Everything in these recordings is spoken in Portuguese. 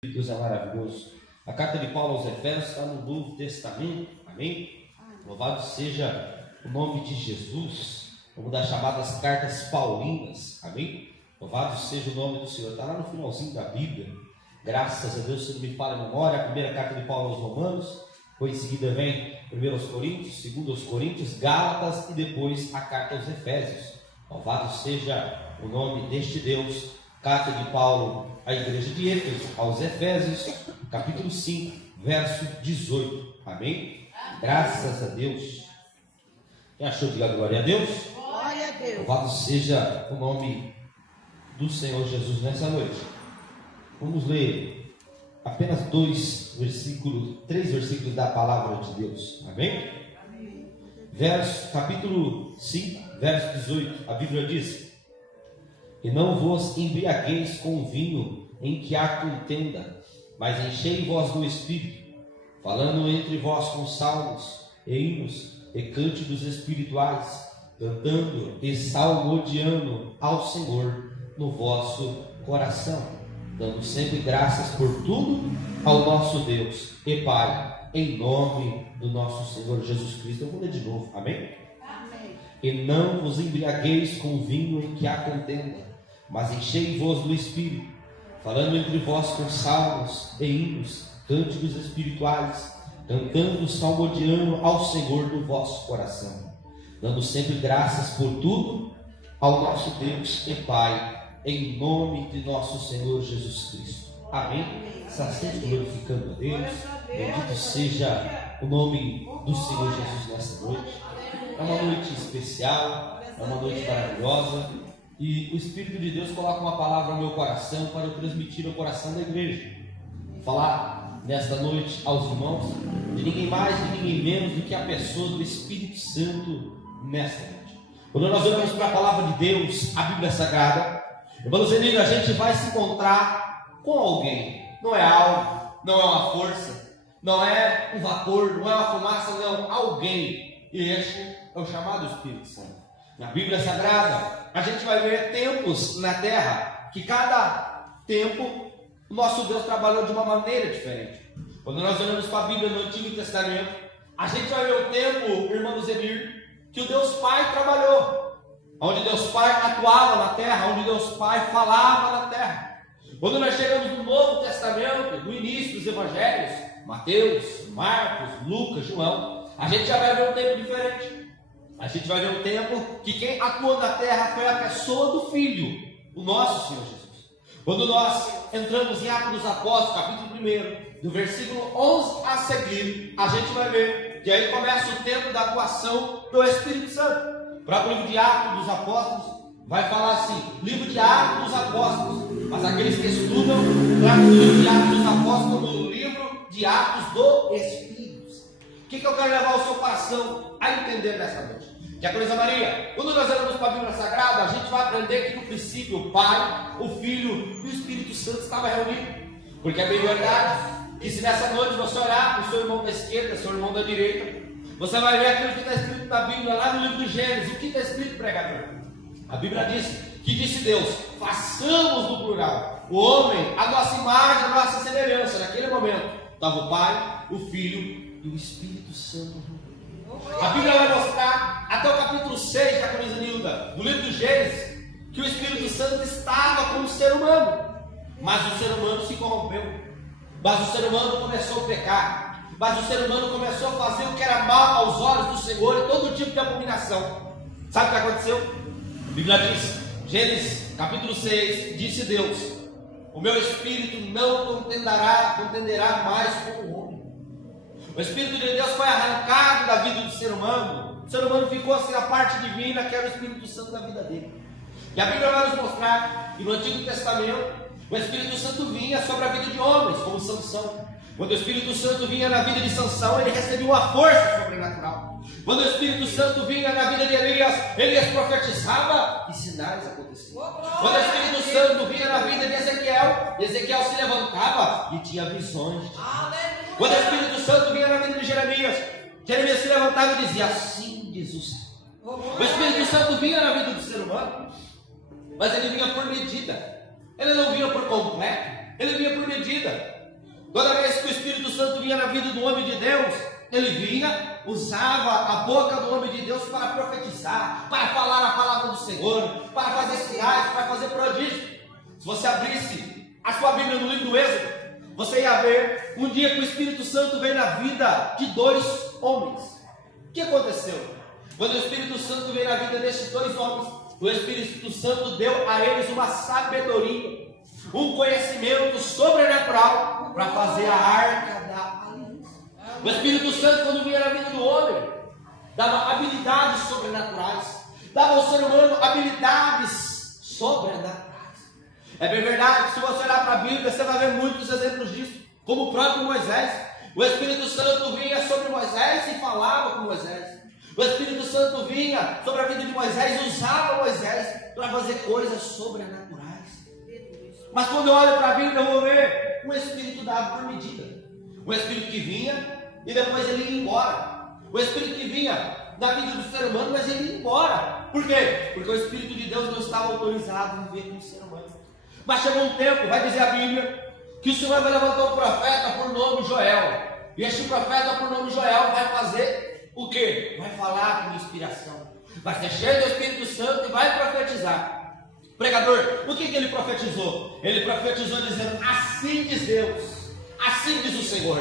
Deus é maravilhoso. A carta de Paulo aos Efésios está no Novo Testamento, amém? Louvado seja o nome de Jesus, uma das chamadas cartas paulinas, amém? Louvado seja o nome do Senhor, está lá no finalzinho da Bíblia, graças a Deus, se não me falha a memória, a primeira carta de Paulo aos Romanos, depois em seguida vem 1 aos Coríntios, 2 aos Coríntios, Gálatas e depois a carta aos Efésios. Louvado seja o nome deste Deus. Carta de Paulo à igreja de Éfeso, aos Efésios, capítulo 5, verso 18, amém? Graças a Deus. Quem achou, diga glória a Deus. Glória a Deus. Louvado seja o nome do Senhor Jesus nessa noite. Vamos ler apenas três versículos da palavra de Deus, amém? Capítulo 5, verso 18, a Bíblia diz: e não vos embriagueis com o vinho em que há contenda, mas enchei-vos do Espírito, falando entre vós com salmos, e hinos, e cânticos espirituais, cantando e salmodiando ao Senhor no vosso coração, dando sempre graças por tudo ao nosso Deus e Pai, em nome do nosso Senhor Jesus Cristo. Eu vou ler de novo, amém? E não vos embriagueis com o vinho em que há contenda, mas enchei-vos do Espírito, falando entre vós com salmos e hinos, cânticos espirituais, cantando, salmodiando ao Senhor do vosso coração, dando sempre graças por tudo ao nosso Deus e Pai, em nome de nosso Senhor Jesus Cristo. Amém? Está sempre glorificando a Deus. Bendito seja o nome do Senhor Jesus nessa noite. É uma noite especial, é uma noite maravilhosa, e o Espírito de Deus coloca uma palavra no meu coração para eu transmitir ao coração da igreja. Falar nesta noite aos irmãos de ninguém mais, de ninguém menos do que a pessoa do Espírito Santo nesta noite. Quando nós olhamos para a palavra de Deus, a Bíblia Sagrada, irmãos amigos, a gente vai se encontrar com alguém. Não é algo, não é uma força, não é um vapor, não é uma fumaça, não, alguém. E este é o chamado Espírito Santo. Na Bíblia Sagrada, a gente vai ver tempos na terra, que cada tempo o nosso Deus trabalhou de uma maneira diferente. Quando nós olhamos para a Bíblia no Antigo Testamento, a gente vai ver o tempo, irmão Zemir, que o Deus Pai trabalhou, onde Deus Pai atuava na terra, onde Deus Pai falava na terra. Quando nós chegamos no Novo Testamento, no início dos Evangelhos, Mateus, Marcos, Lucas, João, a gente já vai ver um tempo diferente. A gente vai ver um tempo que quem atuou na terra foi a pessoa do Filho, o nosso Senhor Jesus. Quando nós entramos em Atos dos Apóstolos, capítulo 1, do versículo 11 a seguir, a gente vai ver que aí começa o tempo da atuação do Espírito Santo. O próprio livro de Atos dos Apóstolos vai falar assim, livro de Atos dos Apóstolos, mas aqueles que estudam, tratam o livro de Atos dos Apóstolos como livro de Atos do Espírito. O que eu quero levar o seu coração a entender nessa noite? Que a coisa Maria, quando nós olhamos para a Bíblia Sagrada, a gente vai aprender que no princípio o Pai, o Filho e o Espírito Santo estavam reunidos. Porque é bem verdade que se nessa noite você olhar para o seu irmão da esquerda, seu irmão da direita, você vai ver aquilo que está escrito na Bíblia, lá no livro de Gênesis. O que está escrito, pregador? A Bíblia diz que disse Deus, façamos no plural o homem, a nossa imagem, a nossa semelhança. Naquele momento estava o Pai, o Filho e o Espírito Santo. A Bíblia vai mostrar até o capítulo 6 da camisa Nilda, no livro de Gênesis, que o Espírito Santo estava com o ser humano, mas o ser humano se corrompeu, mas o ser humano começou a pecar, mas o ser humano começou a fazer o que era mal aos olhos do Senhor e todo tipo de abominação. Sabe o que aconteceu? A Bíblia diz, Gênesis capítulo 6, disse Deus, o meu Espírito não contenderá mais com o homem. O Espírito de Deus foi arrancado da vida do ser humano. O ser humano ficou sem a parte divina, que era o Espírito Santo da vida dele. E a Bíblia vai nos mostrar que no Antigo Testamento o Espírito Santo vinha sobre a vida de homens, como Sansão. Quando o Espírito Santo vinha na vida de Sansão, ele recebia uma força sobrenatural. Quando o Espírito Santo vinha na vida de Elias profetizava e sinais aconteciam. Quando o Espírito Santo vinha na vida de Ezequiel se levantava e tinha visões. Quando o Espírito Santo vinha na vida de Jeremias se levantava e dizia, assim diz o Senhor. O Espírito Santo vinha na vida do ser humano, mas ele vinha por medida. Ele não vinha por completo, ele vinha por medida. Toda vez que o Espírito Santo vinha na vida do homem de Deus, ele vinha, usava a boca do homem de Deus para profetizar, para falar a palavra do Senhor, para fazer sinais, para fazer prodígios. Se você abrisse a sua Bíblia no livro do Êxodo, você ia ver um dia que o Espírito Santo veio na vida de 2 homens. O que aconteceu? Quando o Espírito Santo veio na vida desses 2 homens, o Espírito Santo deu a eles uma sabedoria, um conhecimento sobrenatural para fazer a arca da aliança. O Espírito Santo, quando vinha na vida do homem, dava habilidades sobrenaturais, dava ao ser humano habilidades sobrenaturais. É bem verdade que se você olhar para a Bíblia, você vai ver muitos exemplos disso, como o próprio Moisés. O Espírito Santo vinha sobre Moisés e falava com Moisés. O Espírito Santo vinha sobre a vida de Moisés e usava Moisés para fazer coisas sobrenaturais. Mas quando eu olho para a Bíblia, eu vou ver um Espírito dado por medida. Um Espírito que vinha e depois ele ia embora. O Espírito que vinha na vida do ser humano, mas ele ia embora. Por quê? Porque o Espírito de Deus não estava autorizado a viver com o ser humano. Mas chegou um tempo, vai dizer a Bíblia, que o Senhor vai levantar um profeta por nome Joel. E este profeta por nome Joel vai fazer o quê? Vai falar com inspiração. Vai ser cheio do Espírito Santo e vai profetizar. Pregador, o que ele profetizou? Ele profetizou dizendo: assim diz Deus, assim diz o Senhor,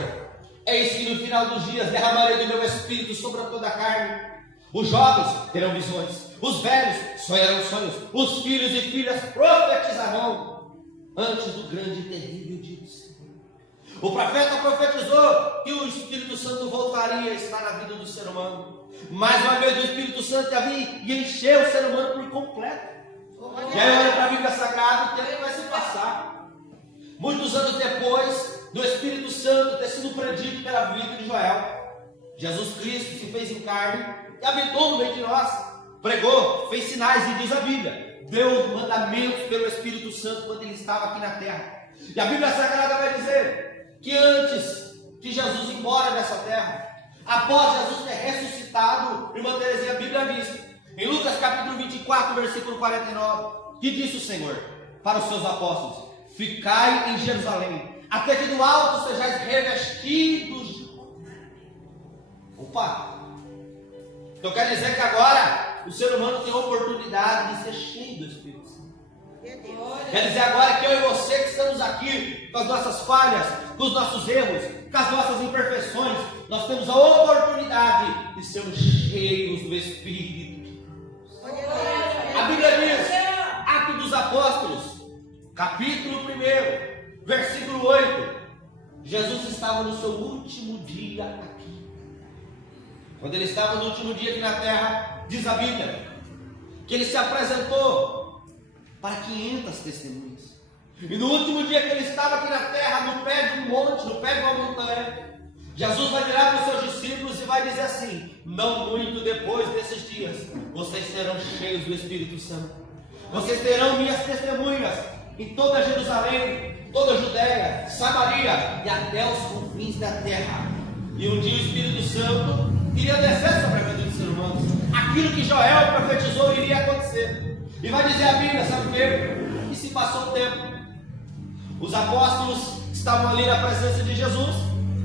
eis que no final dos dias derramarei do meu Espírito sobre toda a carne. Os jovens terão visões, os velhos sonharão sonhos, os filhos e filhas profetizarão antes do grande e terrível dia do Senhor. O profeta profetizou que o Espírito Santo voltaria a estar na vida do ser humano. Mais uma vez o Espírito Santo ia vir e encher o ser humano por completo. E aí olha para a Bíblia Sagrada, o tempo vai se passar. Muitos anos depois do Espírito Santo ter sido predito pela vida de Joel, Jesus Cristo se fez em carne e habitou no meio de nós. Pregou, fez sinais e diz a Bíblia, deu mandamentos pelo Espírito Santo quando ele estava aqui na terra. E a Bíblia Sagrada vai dizer que antes de Jesus ir embora dessa terra, após Jesus ter ressuscitado, irmã Terezinha, a Bíblia diz, em Lucas capítulo 24, versículo 49, que disse o Senhor para os seus apóstolos: ficai em Jerusalém, até que do alto sejais revestidos de poder. Opa! Então quer dizer que agora o ser humano tem a oportunidade de ser cheio do Espírito Santo. Quer dizer agora que eu e você que estamos aqui com as nossas falhas, com os nossos erros, com as nossas imperfeições, nós temos a oportunidade de sermos cheios do Espírito. A Bíblia diz, Atos dos Apóstolos, capítulo 1, versículo 8, Jesus estava no seu último dia aqui. Quando ele estava no último dia aqui na terra, diz a Bíblia, que ele se apresentou para 500 testemunhas. E no último dia que ele estava aqui na terra, no pé de um monte, no pé de uma montanha, Jesus vai virar para os seus discípulos e vai dizer assim: não muito depois desses dias, vocês serão cheios do Espírito Santo. Vocês serão minhas testemunhas em toda Jerusalém, toda a Judéia, Samaria e até os confins da terra. E um dia o Espírito Santo iria descer sobre a vida dos seres humanos. Aquilo que Joel profetizou iria acontecer. E vai dizer a Bíblia, sabe o quê? E se passou o tempo. Os apóstolos estavam ali na presença de Jesus.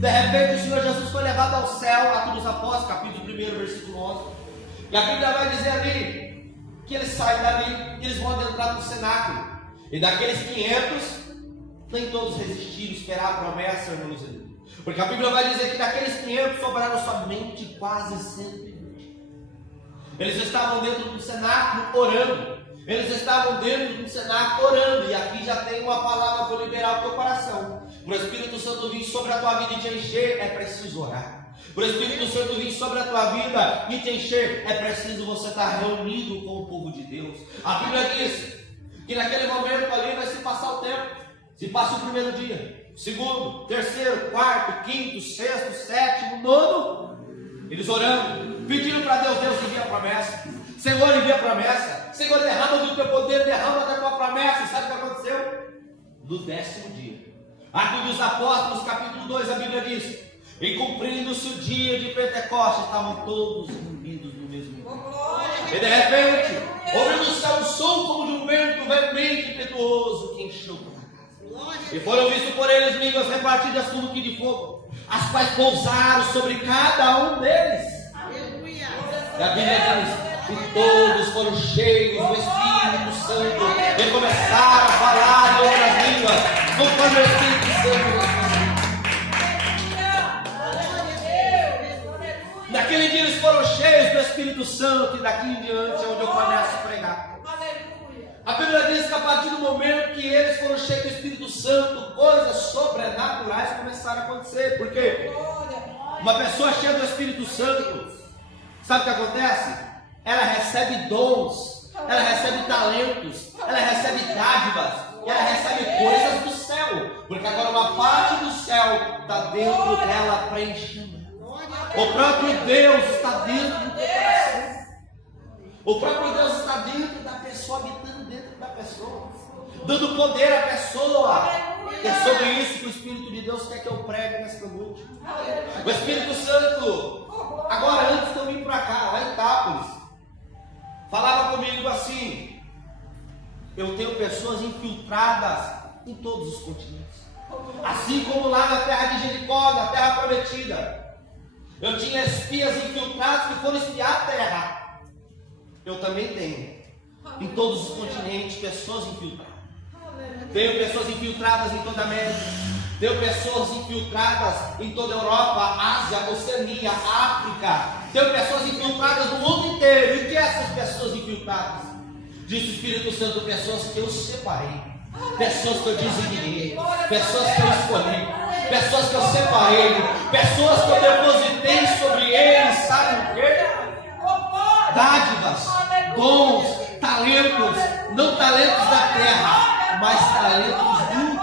De repente o Senhor Jesus foi levado ao céu, Atos dos Apóstolos, capítulo 1, versículo 11. E a Bíblia vai dizer ali que eles saem dali e eles vão adentrar no cenáculo. E daqueles 500, nem todos resistiram, esperaram a promessa, irmãos. Porque a Bíblia vai dizer que daqueles 500 sobraram somente quase 120. Eles estavam dentro do cenáculo orando. Eles estavam dentro do cenáculo orando. E aqui já tem uma palavra para liberar o teu coração. Para o Espírito Santo vir sobre a tua vida e te encher, é preciso orar. Para o Espírito Santo vir sobre a tua vida e te encher, é preciso você estar reunido com o povo de Deus. A Bíblia diz que naquele momento ali vai se passar o tempo. Se passa o primeiro dia, segundo, terceiro, quarto, quinto, sexto, sétimo, nono. Eles orando, pedindo para Deus, Deus envia a promessa. Senhor, envia a promessa. Senhor, derrama do teu poder, derrama da tua promessa. E sabe o que aconteceu? No 10º dia, Atos dos Apóstolos, capítulo 2, a Bíblia diz: e cumprindo-se o dia de Pentecostes, estavam todos reunidos no mesmo lugar. E de repente, houve no céu um som como de um vento veemente e impetuoso que encheu toda a casa. E foram vistos por eles línguas repartidas como que de fogo, as quais pousaram sobre cada um deles. E a Bíblia diz que todos foram cheios do Espírito Santo e começaram a falar em outras línguas, conforme o Espírito Santo. Naquele dia eles foram cheios do Espírito Santo, e daqui em diante é onde eu começo a pregar. A Bíblia diz que a partir do momento que eles foram cheios do Espírito Santo, coisas sobrenaturais começaram a acontecer. Por quê? Uma pessoa cheia do Espírito Santo, sabe o que acontece? Ela recebe dons, ela recebe talentos, ela recebe dádivas, e ela recebe coisas do céu, porque agora uma parte do céu está dentro dela preenchendo. O próprio Deus está dentro do teu coração. O próprio Deus está dentro da pessoa, habitando dentro da pessoa, dando poder à pessoa. É sobre isso que o Espírito de Deus quer que eu pregue nesta noite. O Espírito Santo, agora antes de eu vir para cá, lá em Itápolis, falava comigo assim: eu tenho pessoas infiltradas em todos os continentes, assim como lá na terra de Jericó, na terra prometida. Eu tinha espias infiltrados que foram espiar a terra. Eu também tenho em todos os continentes pessoas infiltradas. Tenho pessoas infiltradas em toda a América. Tenho pessoas infiltradas em toda a Europa, Ásia, Oceania, África. Tenho pessoas infiltradas no mundo inteiro. E o que é essas pessoas infiltradas? Diz o Espírito Santo: pessoas que eu separei, pessoas que eu designei, pessoas que eu escolhi, pessoas que eu separei, pessoas que eu depositei sobre eles, sabe o quê? Dádivas, dons, talentos, não talentos da terra, mas talentos do.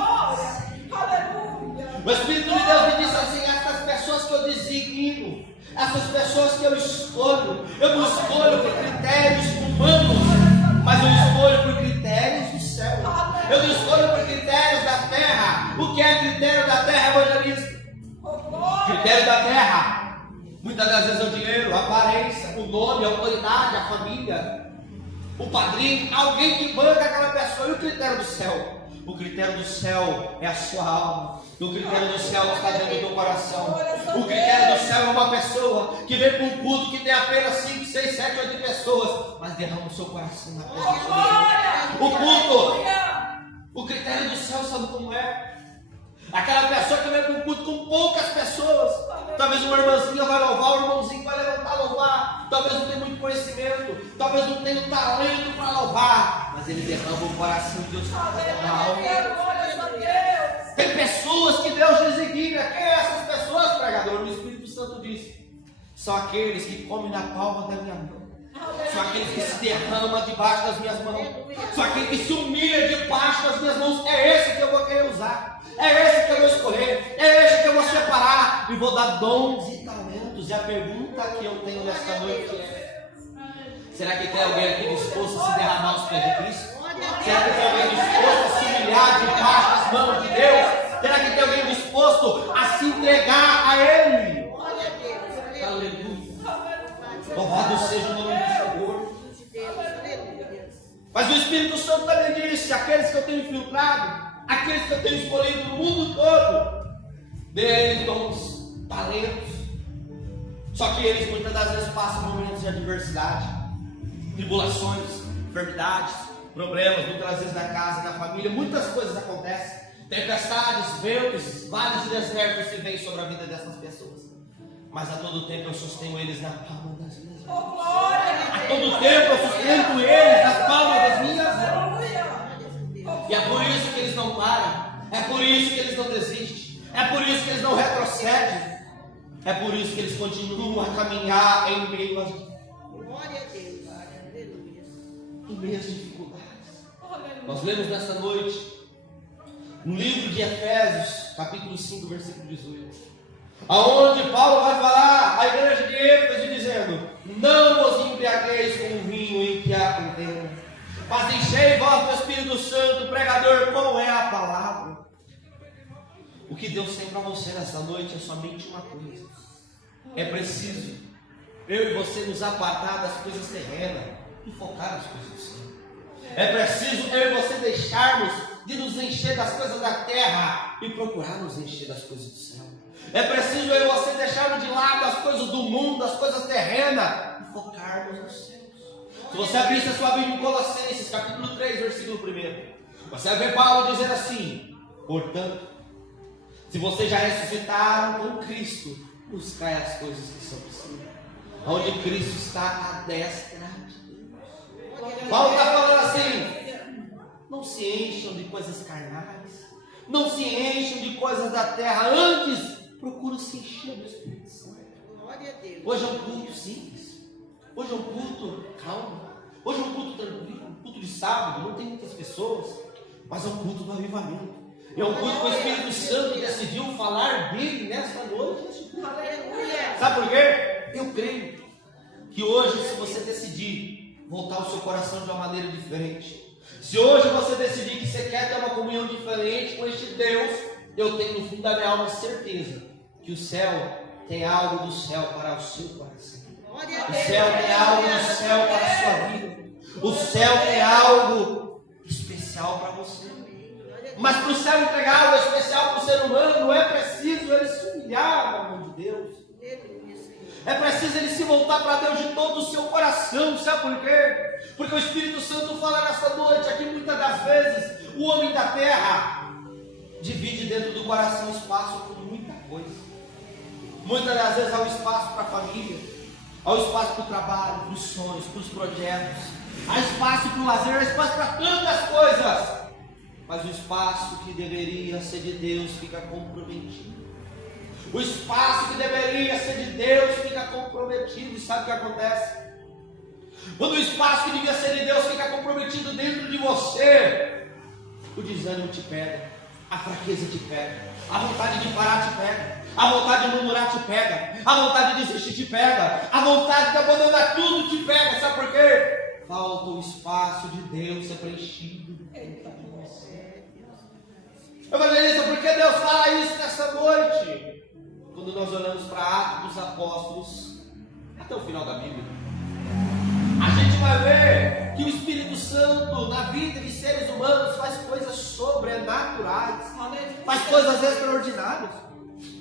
O Espírito de Deus me disse assim: essas pessoas que eu designo, essas pessoas que eu escolho, eu não escolho por critérios humanos, mas eu escolho por critérios do céu. Eu não escolho por critérios da terra. O que é critério da terra, evangelista? Critério da terra, muitas das vezes é o dinheiro, a aparência, o nome, a autoridade, a família, o padrinho, alguém que banca aquela pessoa. E o critério do céu? O critério do céu é a sua alma. O critério do céu está dentro do teu coração. O critério do céu é uma pessoa que vem para um culto que tem apenas 5, 6, 7, 8 pessoas, mas derrama o seu coração na presença de Deus. O culto, o critério do céu, sabe como é? Aquela pessoa que vem para um culto com poucas pessoas. Talvez uma irmãzinha vai louvar, o irmãozinho vai levantar louvar. Talvez não tenha muito conhecimento, talvez não tenha talento para louvar, mas ele derrama o coração de Deus na alma. Tem pessoas que Deus designa. Quem é essas pessoas, pregador? O Espírito Santo diz: são aqueles que comem na palma da minha mão, são aqueles que se derramam debaixo das minhas mãos, são aqueles que se humilham debaixo das minhas mãos. É esse que eu vou querer usar, é esse que eu vou escolher, é esse que eu vou separar e vou dar dons e talentos. E a pergunta que eu tenho nesta noite é: será que tem alguém aqui disposto a se derramar aos pés de Cristo? Será que tem alguém disposto a se humilhar debaixo das mãos de Deus? Será que tem alguém disposto a se entregar a Ele? Aleluia. Louvado seja o nome do Senhor. Mas o Espírito Santo também disse: aqueles que eu tenho infiltrado, aqueles que eu tenho escolhido no mundo todo, dê a eles dons, talentos. Só que eles muitas das vezes passam momentos de adversidade, tribulações, enfermidades, problemas, muitas vezes na casa, na família. Muitas coisas acontecem, tempestades, ventos, vales e desertos que vêm sobre a vida dessas pessoas. Mas a todo tempo eu sustenho eles na palma das minhas mãos. A todo tempo eu sustento eles nas palmas das minhas mãos. E é por isso que eles não param, é por isso que eles não desistem, é por isso que eles não retrocedem, é por isso que eles continuam a caminhar em meio às dificuldades. Nós lemos nessa noite no livro de Efésios, capítulo 5, versículo 18, aonde Paulo vai falar à igreja de Éfeso dizendo: não vos embriagueis com o vinho em que há contenda, mas enchei vós do Espírito Santo. Pregador, qual é a palavra? O que Deus tem para você nessa noite é somente uma coisa: é preciso eu e você nos apartar das coisas terrenas e focar nas coisas do céu. É preciso eu e você deixarmos de nos encher das coisas da terra e procurar nos encher das coisas do céu. É preciso eu e você deixarmos de lado as coisas do mundo, as coisas terrenas e focarmos nos céus. Se você abrisse a sua Bíblia em Colossenses, capítulo 3, versículo 1, você vai ver Paulo dizendo assim: portanto, se vocês já ressuscitaram com Cristo, buscai as coisas que são possíveis, onde Cristo está à destra de Deus. Paulo está falando assim: não se encham de coisas carnais, não se encham de coisas da terra, antes procurem se encher do Espírito Santo. Hoje é um culto simples, hoje é um culto calmo, hoje é um culto tranquilo, um culto de sábado, não tem muitas pessoas, mas é um culto do avivamento. É um culto que o Espírito Santo decidiu falar dele nesta noite. Sabe por quê? Eu creio que hoje, se você decidir voltar o seu coração de uma maneira diferente, se hoje você decidir que você quer ter uma comunhão diferente com este Deus, eu tenho no fundo da minha alma certeza que o céu tem algo do céu para o seu coração. O céu tem algo do céu para a sua vida. O céu tem algo especial para você. Mas para o céu entregar algo especial para o ser humano, não é preciso ele se humilhar na mão de Deus. É preciso ele se voltar para Deus de todo o seu coração. Sabe por quê? Porque o Espírito Santo fala nessa noite aqui, muitas das vezes, o homem da terra divide dentro do coração espaço por muita coisa. Muitas das vezes há um espaço para a família, há um espaço para o trabalho, para os sonhos, para os projetos, há espaço para o lazer, há espaço para tantas coisas. Mas o espaço que deveria ser de Deus fica comprometido. O espaço que deveria ser de Deus fica comprometido. E sabe o que acontece? Quando o espaço que devia ser de Deus fica comprometido dentro de você, o desânimo te pega, a fraqueza te pega, a vontade de parar te pega, a vontade de murmurar te pega, a vontade de desistir te pega, a vontade de abandonar tudo te pega. Sabe por quê? Falta o espaço de Deus ser preenchido. Evangelista, por que Deus fala isso nessa noite? Quando nós olhamos para Atos dos Apóstolos, até o final da Bíblia, a gente vai ver que o Espírito Santo na vida de seres humanos faz coisas sobrenaturais, faz coisas extraordinárias.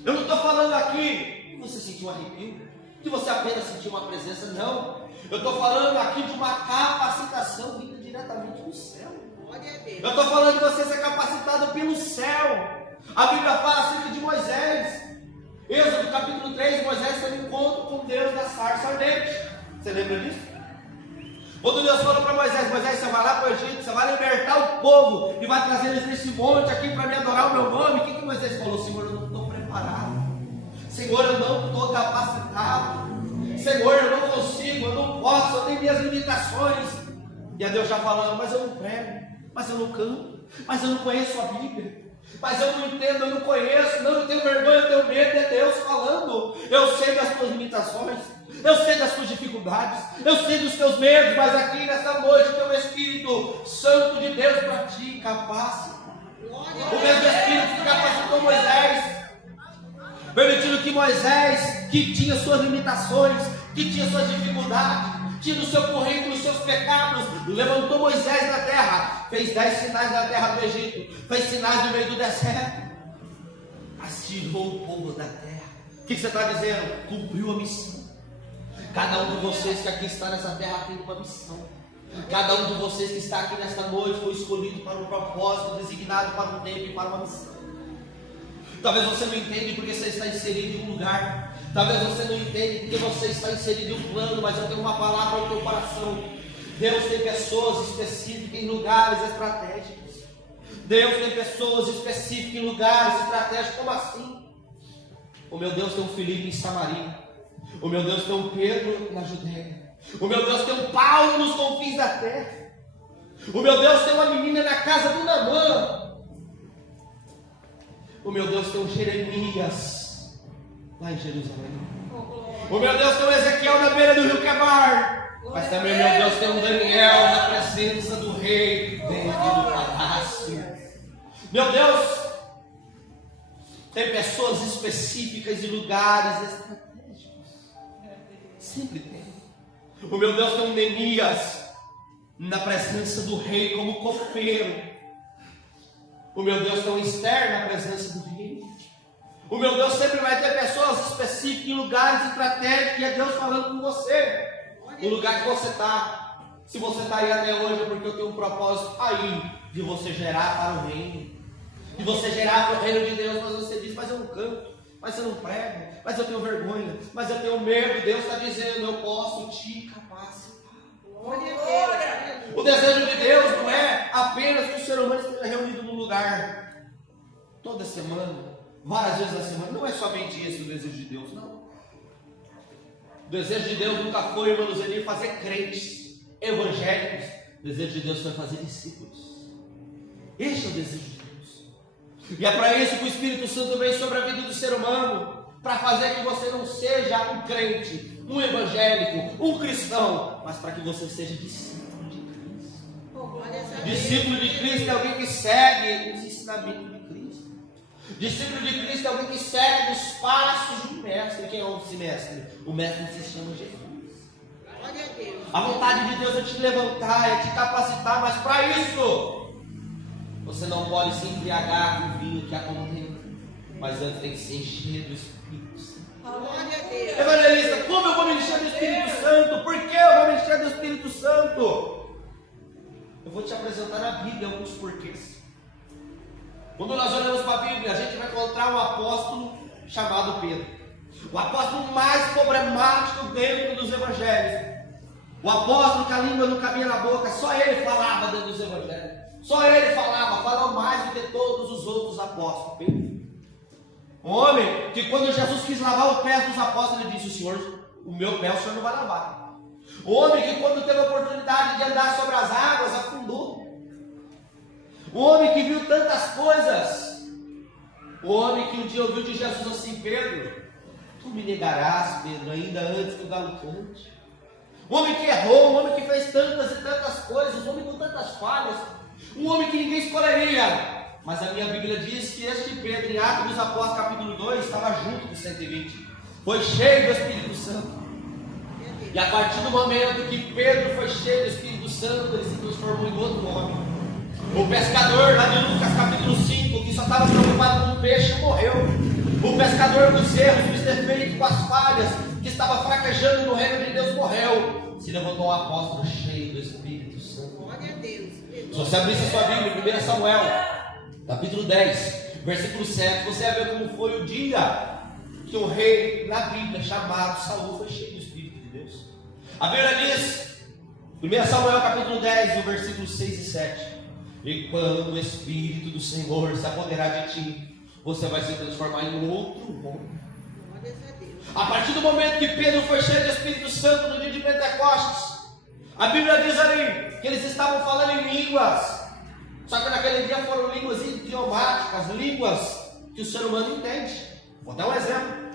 Eu não estou falando aqui que você sentiu um arrepio, que você apenas sentiu uma presença, não. Eu estou falando aqui de uma capacitação vinda diretamente do céu. Eu estou falando de você ser capacitado pelo céu. A Bíblia fala acerca de Moisés. Êxodo capítulo 3, Moisés teve um encontro com Deus da sarça ardente. Você lembra disso? Quando Deus falou para Moisés: Moisés, você vai lá para o Egito, você vai libertar o povo e vai trazer eles nesse monte aqui para me adorar o meu nome. O que Moisés falou? Senhor, eu não estou preparado. Senhor, eu não estou capacitado. Senhor, eu não consigo, eu não posso, eu tenho minhas limitações. E a Deus já falando: mas eu não prego, mas eu não canto, mas eu não conheço a Bíblia, mas eu não entendo, eu não conheço, não, eu tenho vergonha, eu tenho medo. É Deus falando: eu sei das tuas limitações, eu sei das tuas dificuldades, eu sei dos teus medos, mas aqui nessa noite tem o Espírito Santo de Deus para ti capacita. O mesmo Espírito que capacitou Moisés, permitindo que Moisés, que tinha suas limitações, que tinha suas dificuldades, tinha o seu currículo, os seus pecados, levantou Moisés na terra, fez 10 sinais na terra do Egito, fez sinais no meio do deserto, mas tirou o povo da terra. O que você está dizendo? Cumpriu a missão. Cada um de vocês que aqui está nessa terra tem uma missão. Cada um de vocês que está aqui nesta noite foi escolhido para um propósito, designado para um tempo e para uma missão. Talvez você não entenda porque você está inserido em um lugar. Talvez você não entenda porque você está inserido em um plano. Mas eu tenho uma palavra no teu coração. Deus tem pessoas específicas em lugares estratégicos. Deus tem pessoas específicas em lugares estratégicos. Como assim? O meu Deus tem um Filipe em Samaria. O meu Deus tem um Pedro na Judéia. O meu Deus tem um Paulo nos confins da terra. O meu Deus tem uma menina na casa do Naamã. O meu Deus tem um Jeremias lá em Jerusalém. O meu Deus tem um Ezequiel na beira do rio Quebar. Mas também meu Deus tem um Daniel na presença do rei dentro do palácio. Meu Deus tem pessoas específicas em lugares estratégicos. Sempre tem. O meu Deus tem um Neemias na presença do rei como cofeiro. O meu Deus não externa a presença do reino. O meu Deus sempre vai ter pessoas específicas em lugares estratégicos, e é Deus falando com você. No lugar que você está. Se você está aí até hoje é porque eu tenho um propósito aí de você gerar para o reino. De você gerar para o reino de Deus. Mas você diz, mas eu não canto, mas eu não prego, mas eu tenho vergonha, mas eu tenho medo. Deus está dizendo, eu posso te capacitar. O desejo de Deus não é apenas que o ser humano esteja reunido num lugar toda semana, várias vezes na semana. Não é somente esse o desejo de Deus, não. O desejo de Deus nunca foi, irmão Zenir, fazer crentes evangélicos. O desejo de Deus foi fazer discípulos. Este é o desejo de Deus. E é para isso que o Espírito Santo vem sobre a vida do ser humano, para fazer que você não seja um crente, um evangélico, um cristão, mas para que você seja discípulo de Cristo. Discípulo de Cristo é alguém que segue os ensinamentos de Cristo. Discípulo de Cristo é alguém que segue os passos do mestre. Quem é esse mestre? O mestre se chama Jesus. A vontade de Deus é te levantar, é te capacitar, mas para isso você não pode se embriagar com o vinho que há contém, mas antes tem que se encher do Espírito Santo. Evangelista, como eu vou me encher do Espírito Santo? Por que eu vou me encher do Espírito Santo? Eu vou te apresentar na Bíblia alguns porquês. Quando nós olhamos para a Bíblia, a gente vai encontrar um apóstolo chamado Pedro. O apóstolo mais problemático dentro dos evangelhos. O apóstolo que a língua não cabia na boca, só ele falava dentro dos evangelhos. Só ele falou mais do que todos os outros apóstolos. Pedro. Um homem que quando Jesus quis lavar o pé dos apóstolos, ele disse, o meu pé o senhor não vai lavar. Um homem que quando teve a oportunidade de andar sobre as águas, afundou. Um homem que viu tantas coisas. Um homem que um dia ouviu de Jesus assim, Pedro, tu me negarás, Pedro, ainda antes que o galo cante. Um homem que errou, um homem que fez tantas e tantas coisas, um homem com tantas falhas, um homem que ninguém escolheria. Mas a minha Bíblia diz que este Pedro, em Atos dos Apóstolos, capítulo 2, estava junto com 120. Foi cheio do Espírito Santo. E a partir do momento que Pedro foi cheio do Espírito Santo, ele se transformou em outro homem. O pescador, lá de Lucas capítulo 5, que só estava preocupado com o peixe, morreu. O pescador dos erros, dos defeitos, com as falhas, que estava fraquejando no reino de Deus, morreu. Se levantou um apóstolo cheio do Espírito Santo. Glória a Deus. Se você abrisse a sua Bíblia, 1 Samuel, capítulo 10, versículo 7, você vai ver como foi o dia que o rei na Bíblia, chamado Saul, foi cheio do Espírito de Deus. A Bíblia diz, 1 Samuel capítulo 10, o versículo 6 e 7, e quando o Espírito do Senhor se apoderar de ti, você vai se transformar em outro homem. A partir do momento que Pedro foi cheio do Espírito Santo no dia de Pentecostes, a Bíblia diz ali que eles estavam falando em línguas. Só que naquele dia foram línguas idiomáticas, línguas que o ser humano entende. Vou dar um exemplo.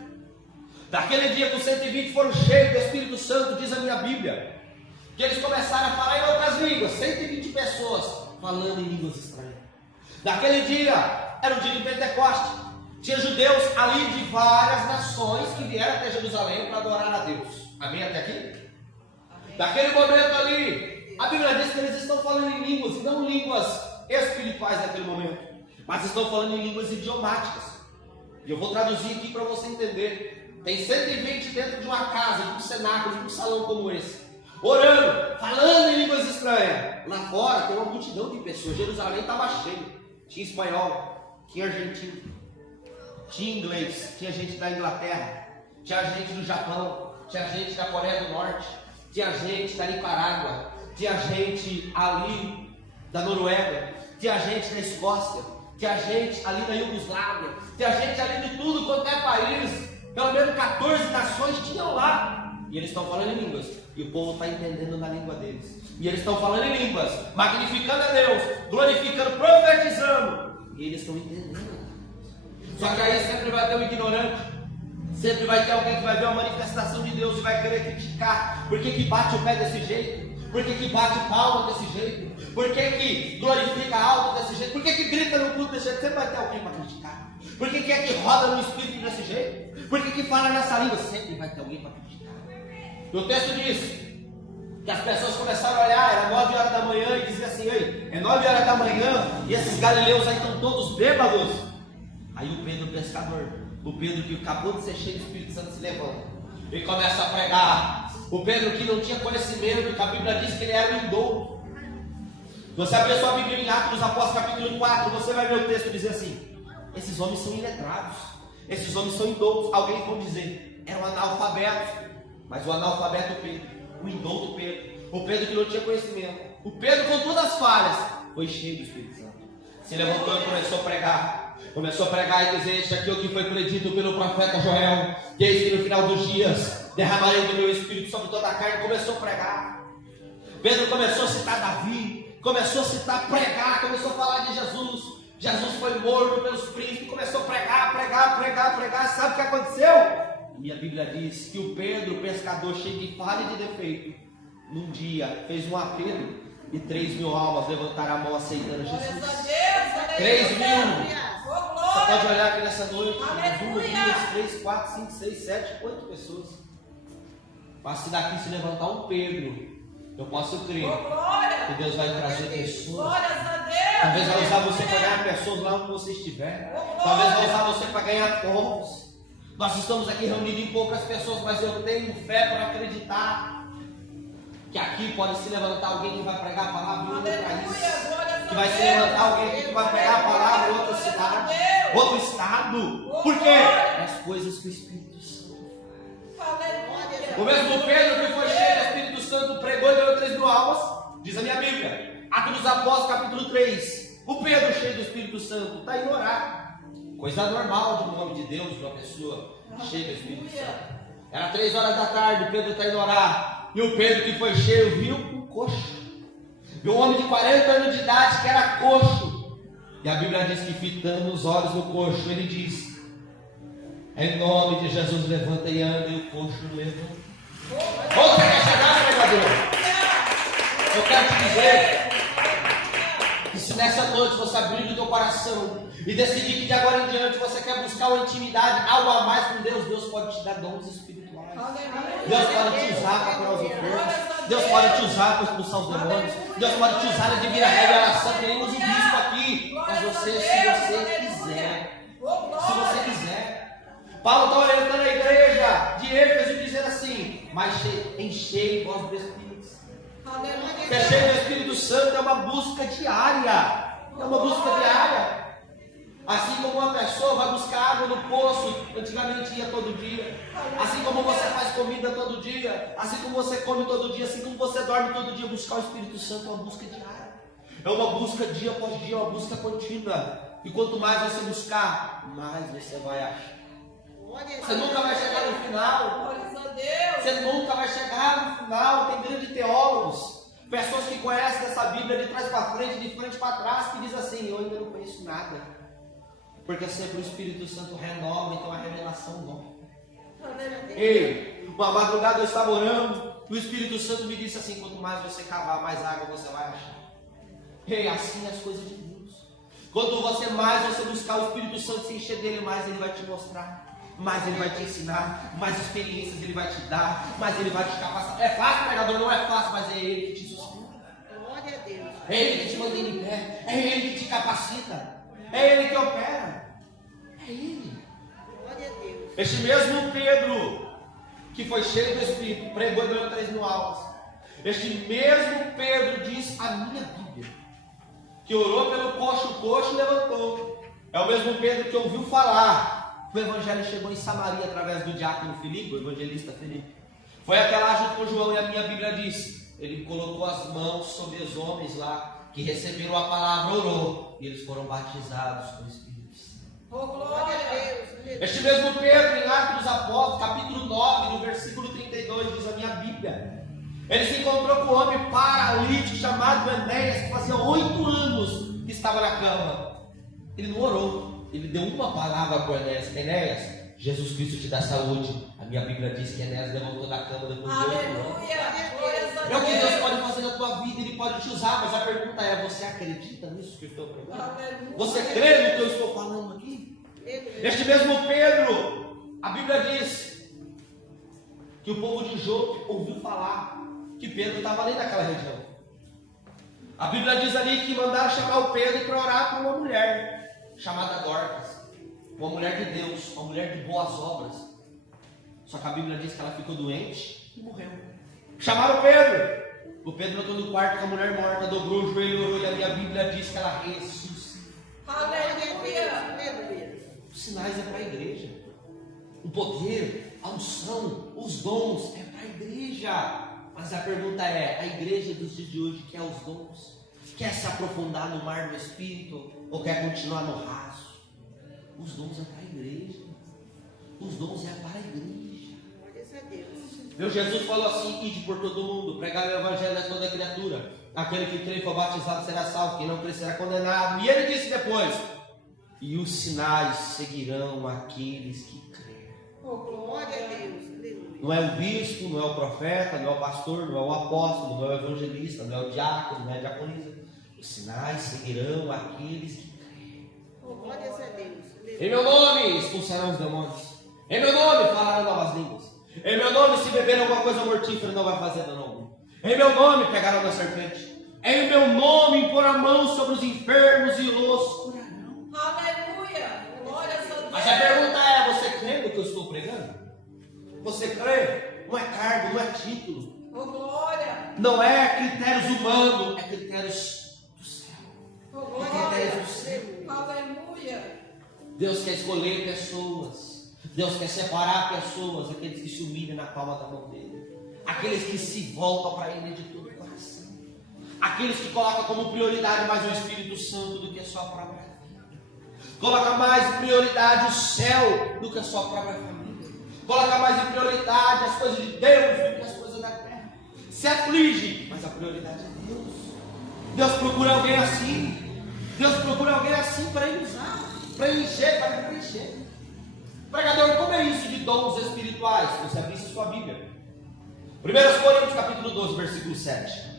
Naquele dia que os 120 foram cheios do Espírito Santo, diz a minha Bíblia, que eles começaram a falar em outras línguas, 120 pessoas falando em línguas estranhas. Naquele dia, era o dia de Pentecostes. Tinha judeus ali de várias nações que vieram até Jerusalém para adorar a Deus. Amém até aqui? Amém. Naquele momento ali, a Bíblia diz que eles estão falando em línguas, e não línguas espirituais naquele momento, mas estão falando em línguas idiomáticas. E eu vou traduzir aqui para você entender. Tem 120 dentro de uma casa, de um cenáculo, de um salão como esse, orando, falando em línguas estranhas. Lá fora tem uma multidão de pessoas. Jerusalém estava cheio. Tinha espanhol, tinha argentino, tinha inglês, tinha gente da Inglaterra, tinha gente do Japão, tinha gente da Coreia do Norte, tinha gente da Nicarágua, tinha gente ali da Noruega, tinha gente da Escócia, tinha gente ali da Iugoslávia, tinha gente ali de tudo quanto é país. Pelo menos 14 nações tinham lá. E eles estão falando em línguas, e o povo está entendendo na língua deles. E eles estão falando em línguas, magnificando a Deus, glorificando, profetizando, e eles estão entendendo. Só que aí sempre vai ter um ignorante, sempre vai ter alguém que vai ver a manifestação de Deus e vai querer criticar. Por que bate o pé desse jeito? Por que bate palma desse jeito? Por que glorifica alto desse jeito? Por que grita no culto desse jeito? Sempre vai ter alguém para criticar. Por que é que roda no espírito desse jeito? Por que fala nessa língua? Sempre vai ter alguém para criticar. E o texto diz Que as pessoas começaram a olhar, era 9 horas da manhã, e diziam assim: ei, é 9 horas da manhã, e esses galileus aí estão todos bêbados. Aí o Pedro, o pescador, o Pedro que acabou de ser cheio do Espírito Santo, se levanta e começa a pregar. O Pedro que não tinha conhecimento, que a Bíblia diz que ele era um indouto. Você abre a sua Bíblia em Atos dos Apóstolos, capítulo 4, você vai ver o texto dizer assim: esses homens são iletrados, esses homens são indoutos. Alguém vai dizer, eram analfabetos, mas o analfabeto Pedro, o indouto Pedro, o Pedro que não tinha conhecimento, o Pedro com todas as falhas, foi cheio do Espírito Santo. Se levantou e começou a pregar. Começou a pregar e dizer: este aqui é o que foi predito pelo profeta Joel, que eis que no final dos dias derramarei do meu Espírito sobre toda a carne. Começou a pregar. Pedro começou a citar Davi, começou a citar, pregar, começou a falar de Jesus. Jesus foi morto pelos príncipes, começou a pregar. Sabe o que aconteceu? E a Bíblia diz que o Pedro, pescador cheio de falha e de defeito, num dia fez um apelo e 3.000 almas levantaram a mão aceitando Jesus. 3.000. Você pode olhar aqui nessa noite: 1, 2, 3, 4, 5, 6, 7, 8 pessoas. Mas se daqui se levantar um Pedro, eu posso crer que Deus vai trazer pessoas. Talvez vai usar você para ganhar pessoas lá onde você estiver. Talvez vai usar você para ganhar povos. Nós estamos aqui reunidos em poucas pessoas, mas eu tenho fé para acreditar que aqui pode se levantar alguém que vai pregar a palavra em outro país, que vai se levantar alguém aqui que vai pregar a palavra em outra cidade, outro estado. Por quê? As coisas que o Espírito Santo faz. O mesmo Pedro que foi cheio do Espírito Santo pregou e ganhou 3.000 almas, diz a minha Bíblia, Atos dos Apóstolos, capítulo 3. O Pedro cheio do Espírito Santo está indo orar. Coisa normal de um homem de Deus, de uma pessoa cheia do Espírito Santo. Era 3 horas da tarde, o Pedro está indo orar. E o Pedro que foi cheio viu um coxo. Viu um homem de 40 anos de idade que era coxo. E a Bíblia diz que, fitando os olhos no coxo, ele diz: em nome de Jesus, levanta e anda. E o coxo levanta. Você quer chegar, pregador? Eu quero te dizer que se nessa noite você abrir o teu coração e decidir que de agora em diante você quer buscar uma intimidade, algo a mais com Deus, Deus pode te dar dons espirituais. Deus pode te usar para curar os enfermos. Deus pode te usar para expulsar os demônios. Deus pode te usar na divina revelação. Queremos um bispo aqui. Mas você, se você quiser. Se você quiser. Paulo está orientando a igreja de Éfeso dizendo assim: mas enchei-vos do Espírito. Ser cheio do Espírito Santo é uma busca diária. É uma busca diária. Assim como uma pessoa vai buscar água no poço, antigamente ia todo dia. Assim como você faz comida todo dia, assim como você come todo dia, assim como você dorme todo dia, buscar o Espírito Santo é uma busca diária. É uma busca dia após dia, uma busca contínua. E quanto mais você buscar, mais você vai achar. Você nunca vai chegar no final. Você nunca vai chegar no final. Tem grandes teólogos, pessoas que conhecem essa Bíblia de trás para frente, de frente para trás, que dizem assim: eu ainda não conheço nada. Porque sempre o Espírito Santo renova, então a revelação nova. Ei, uma madrugada eu estava orando, o Espírito Santo me disse assim: quanto mais você cavar, mais água você vai achar. Ei, assim é as coisas de Deus. Quanto mais você buscar o Espírito Santo, se encher dele, mais ele vai te mostrar, mais ele vai te ensinar, mais experiências ele vai te dar, mais ele vai te capacitar. É fácil, pregador? Não é fácil, mas é ele que te sustenta. Glória a Deus. É ele que te mantém em pé, é ele que te capacita. É ele que opera. É ele. Glória a Deus. Este mesmo Pedro, que foi cheio do Espírito, pregou e ganhou 3.000 almas. Este mesmo Pedro diz a minha Bíblia, que orou pelo coxo, o coxo levantou. É o mesmo Pedro que ouviu falar que o Evangelho chegou em Samaria através do diácono Filipe, o evangelista Filipe. Foi até lá junto com João, e a minha Bíblia diz: ele colocou as mãos sobre os homens lá que receberam a palavra, orou, e eles foram batizados com o Espírito Santo. Oh, glória a Deus. Este mesmo Pedro, em Atos dos Apóstolos, capítulo 9, no versículo 32, diz a minha Bíblia, ele se encontrou com um homem paralítico chamado Enéas, que fazia 8 anos que estava na cama. Ele não orou, ele deu uma palavra para Enéas: Enéas, Jesus Cristo te dá saúde. A minha Bíblia diz que Enéas levantou da cama depois de 8 anos. É o que Deus pode fazer na tua vida, Ele pode te usar, mas a pergunta é: você acredita nisso que eu estou pregando? Você crê no que eu estou falando aqui? Este mesmo Pedro, a Bíblia diz que o povo de Jope ouviu falar que Pedro estava ali naquela região. A Bíblia diz ali que mandaram chamar o Pedro para orar por uma mulher chamada Dorcas, uma mulher de Deus, uma mulher de boas obras. Só que a Bíblia diz que ela ficou doente e morreu. Chamaram o Pedro. O Pedro entrou no quarto com a mulher morta, dobrou o joelho, orou, e ali a Bíblia diz que ela ressuscitou. Aleluia. Os sinais é para a igreja. O poder, a unção, os dons é para a igreja. Mas a pergunta é: a igreja dos dias de hoje quer os dons? Quer se aprofundar no mar do Espírito? Ou quer continuar no raso? Os dons é para a igreja. Os dons é para a igreja. Glória a Deus. Meu Jesus falou assim: ide por todo mundo, pregar o evangelho a toda criatura. Aquele que crê e for batizado será salvo, quem não crê será condenado. E ele disse depois: e os sinais seguirão aqueles que crêem. Glória a Deus. Aleluia. Não é o bispo, não é o profeta, não é o pastor, não é o apóstolo, não é o evangelista, não é o diácono, não é a diaconisa. Os sinais seguirão aqueles que creem. Glória a Deus. Em meu nome expulsarão os demônios. Em meu nome falarão novas línguas. Em meu nome, se beber alguma coisa mortífera, não vai fazer dano algum. Em meu nome pegarão na serpente. Em meu nome impor a mão sobre os enfermos e os curarão. Aleluia! Glória a Deus! Mas a pergunta é: você crê no que eu estou pregando? Você crê? Não é cargo, não é título. Oh, glória! Não é critérios humanos, é critérios do céu. Oh, É glória! critérios do céu. Aleluia! Deus quer escolher pessoas. Deus quer separar pessoas, aqueles que se humilham na palma da mão dele, aqueles que se voltam para ele de todo o coração, aqueles que colocam como prioridade mais o Espírito Santo do que a sua própria vida, coloca mais prioridade o céu do que a sua própria família, coloca mais em prioridade as coisas de Deus do que as coisas da terra, se aflige, mas a prioridade é Deus. Deus procura alguém assim. Deus procura alguém assim para ele usar, para ele encher, para ele preencher. Pregador, como é isso de dons espirituais? Você abrisse sua Bíblia. 1 Coríntios capítulo 12, versículo 7.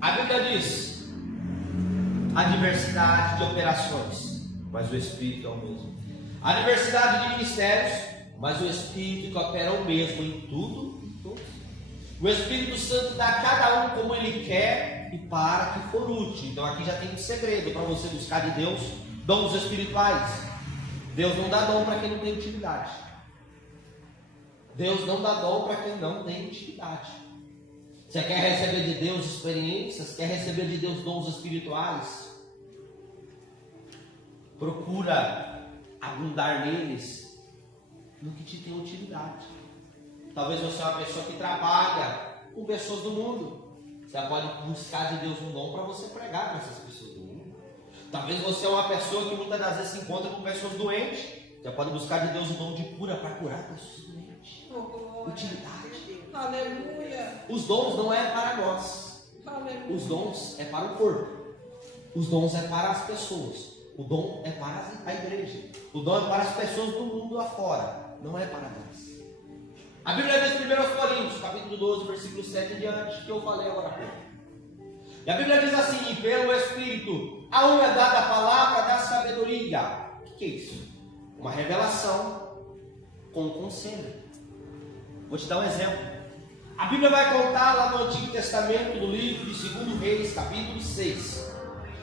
A Bíblia diz: a diversidade de operações, mas o Espírito é o mesmo. A diversidade de ministérios, mas o Espírito que opera o mesmo em tudo e todos. O Espírito Santo dá a cada um como ele quer e para que for útil. Então aqui já tem um segredo para você buscar de Deus dons espirituais. Deus não dá dom para quem não tem utilidade. Deus não dá dom para quem não tem utilidade. Você quer receber de Deus experiências? Quer receber de Deus dons espirituais? Procura abundar neles no que te tem utilidade. Talvez você é uma pessoa que trabalha com pessoas do mundo. Você pode buscar de Deus um dom para você pregar para essas pessoas do mundo. Talvez você é uma pessoa que muitas das vezes se encontra com pessoas doentes. Você pode buscar de Deus o dom de cura para curar pessoas doentes. Oh, glória! Utilidade. Aleluia! Os dons não é para nós. Aleluia! Os dons é para o corpo. Os dons é para as pessoas. O dom é para a igreja. O dom é para as pessoas do mundo afora. Não é para nós. A Bíblia diz em 1 Coríntios, capítulo 12, versículo 7 em diante, que eu falei agora há pouco. E a Bíblia diz assim: e pelo Espírito, a um é dada a palavra da sabedoria. O que é isso? Uma revelação com conselho. Vou te dar um exemplo. A Bíblia vai contar lá no Antigo Testamento, no livro de 2 Reis, capítulo 6.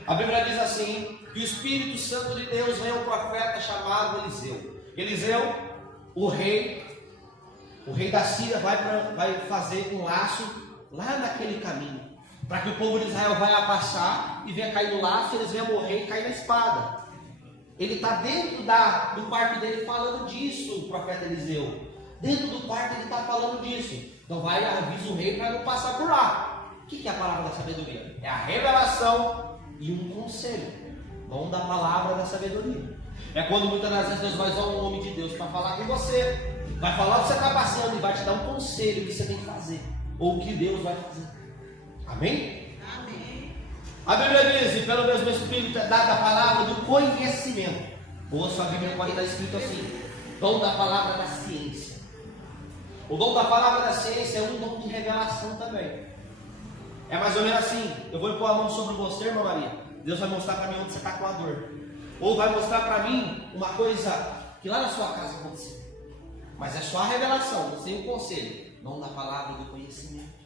A Bíblia diz assim: que o Espírito Santo de Deus vem a um profeta chamado Eliseu. Eliseu, o rei da Síria vai fazer um laço lá naquele caminho, para que o povo de Israel vai lá passar e venha cair no laço, eles venham morrer e cair na espada. Ele está dentro do quarto dele falando disso, o profeta Eliseu. Dentro do quarto ele está falando disso. Então vai, avisa o rei para não passar por lá. O que é a palavra da sabedoria? É a revelação e um conselho. Dom da palavra da sabedoria. É quando muitas das vezes Deus vai usar um homem de Deus para falar com você. Vai falar o que você está passando e vai te dar um conselho que você tem que fazer. Ou o que Deus vai fazer. Amém? Amém. A Bíblia diz: e pelo mesmo Espírito é dada a palavra do conhecimento. Ou a sua Bíblia pode estar escrito assim: dom da palavra da ciência. O dom da palavra da ciência é um dom de revelação também. É mais ou menos assim: eu vou pôr a mão sobre você, irmã Maria. Deus vai mostrar para mim onde você está com a dor. Ou vai mostrar para mim uma coisa que lá na sua casa aconteceu. Mas é só a revelação, sem o conselho. Dom da palavra do conhecimento.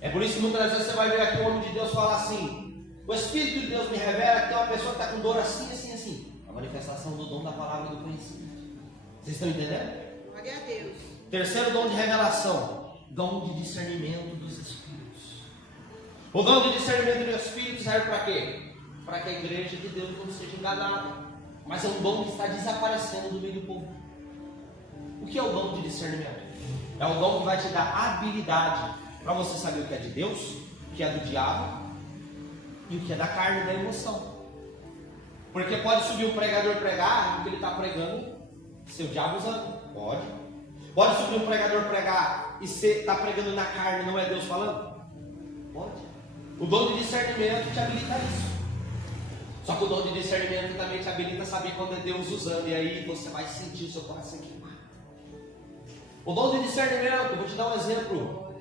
É por isso que muitas vezes você vai ver aqui o homem de Deus falar assim: o Espírito de Deus me revela que tem uma pessoa que está com dor assim, assim, assim. A manifestação do dom da palavra do conhecimento. Vocês estão entendendo? Glória a Deus. Terceiro dom de revelação: dom de discernimento dos Espíritos. O dom de discernimento dos Espíritos serve para quê? Para que a igreja de Deus não seja enganada. Mas é um dom que está desaparecendo do meio do povo. O que é o dom de discernimento? É o dom que vai te dar habilidade para você saber o que é de Deus, o que é do diabo e o que é da carne e da emoção. Porque pode subir um pregador pregar e o que ele está pregando ser o diabo usando. Pode. Pode subir um pregador pregar e você está pregando na carne, não é Deus falando? Pode. O dom de discernimento te habilita a isso. Só que o dom de discernimento também te habilita a saber quando é Deus usando, e aí você vai sentir o seu coração queimar. O dom de discernimento, vou te dar um exemplo.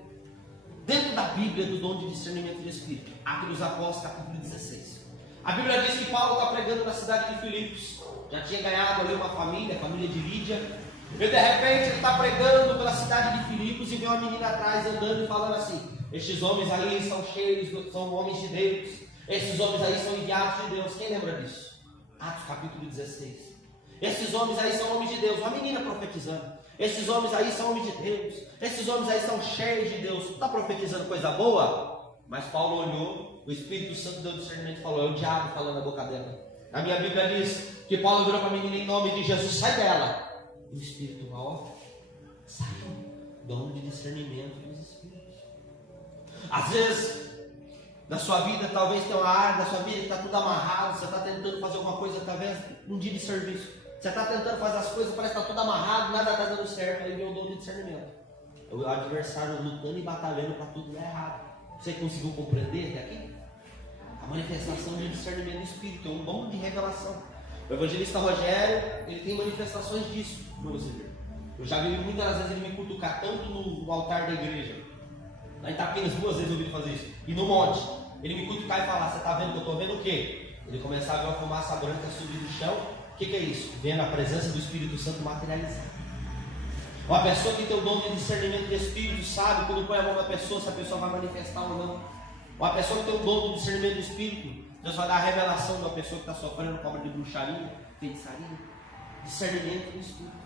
Dentro da Bíblia, do dom de discernimento do Espírito, Atos dos Apóstolos, capítulo 16. A Bíblia diz que Paulo está pregando na cidade de Filipos. Já tinha ganhado ali uma família, a família de Lídia. E de repente ele está pregando pela cidade de Filipos e vê uma menina atrás andando e falando assim: estes homens aí são cheios, são homens de Deus. Esses homens aí são enviados de Deus. Quem lembra disso? Atos capítulo 16. Esses homens aí são homens de Deus. Uma menina profetizando. Esses homens aí são homens de Deus. Esses homens aí são cheios de Deus. Está profetizando coisa boa? Mas Paulo olhou, o Espírito Santo deu discernimento e falou: é o diabo falando na boca dela. A minha Bíblia diz que Paulo virou para a menina: em nome de Jesus, sai dela. E o Espírito, ó, saiu. Dom de discernimento dos Espíritos. Às vezes, na sua vida, talvez tenha uma área da sua vida que está tudo amarrado. Você está tentando fazer alguma coisa através de um dia de serviço. Você está tentando fazer as coisas, parece que está tudo amarrado, nada está dando certo. Aí vem o dom de discernimento. É o adversário lutando e batalhando para tudo dar errado. Você conseguiu compreender até aqui? A manifestação de discernimento do Espírito é um dom de revelação. O evangelista Rogério, ele tem manifestações disso, para você ver. Eu já vi muitas vezes ele me cutucar tanto no altar da igreja. Lá em Itapinas, 2 vezes eu ouvi ele fazer isso. E no monte, ele me cutucar e falar: você está vendo que eu estou vendo o quê? Ele começava a ver uma fumaça branca subir do chão. O que é isso? Vendo a presença do Espírito Santo materializada. Uma pessoa que tem o dom de discernimento de Espírito sabe quando põe a mão na pessoa se a pessoa vai manifestar ou não. Uma pessoa que tem o dom de discernimento do Espírito, Deus vai dar a revelação de uma pessoa que está sofrendo cobra de bruxaria, feitiçaria. Discernimento do Espírito.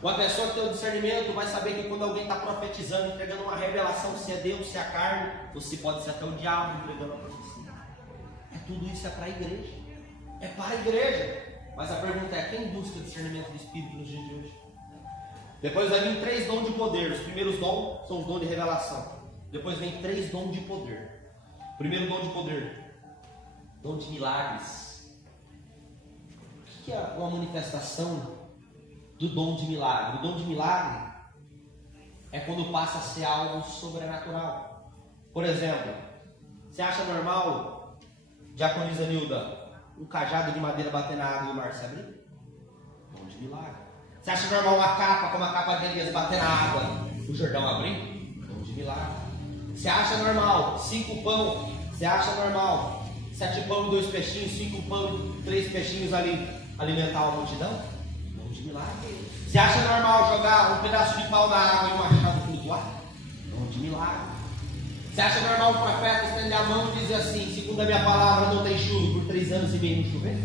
Uma pessoa que tem o discernimento vai saber que quando alguém está profetizando, entregando uma revelação, se é Deus, se é a carne, ou se pode ser até o diabo entregando a profecia. Tudo isso é para a igreja. É para a igreja. Mas a pergunta é: quem busca discernimento do Espírito nos dias de hoje? Depois vai vir 3 dons de poder. Os primeiros dons são os dons de revelação. Depois vem 3 dons de poder. Primeiro dom de poder: dom de milagres. O que é uma manifestação do dom de milagre? O dom de milagre é quando passa a ser algo sobrenatural. Por exemplo, você acha normal, diaconisa Nilda, um cajado de madeira bater na água e o mar se abrir? Dom de milagre. Você acha normal uma capa, como a capa de Elias, bater na água, o Jordão abrir? Dom de milagre. Você acha normal 5 pão? Você acha normal 7 pão e 2 peixinhos, 5 pão e 3 peixinhos ali alimentar uma multidão? Dom de milagre. Você acha normal jogar um pedaço de pau na água e um machado flutuar? Dom de milagre. Você acha normal o profeta estender a mão e dizer assim: segundo a minha palavra não tem chuva, por 3 anos e meio não chover?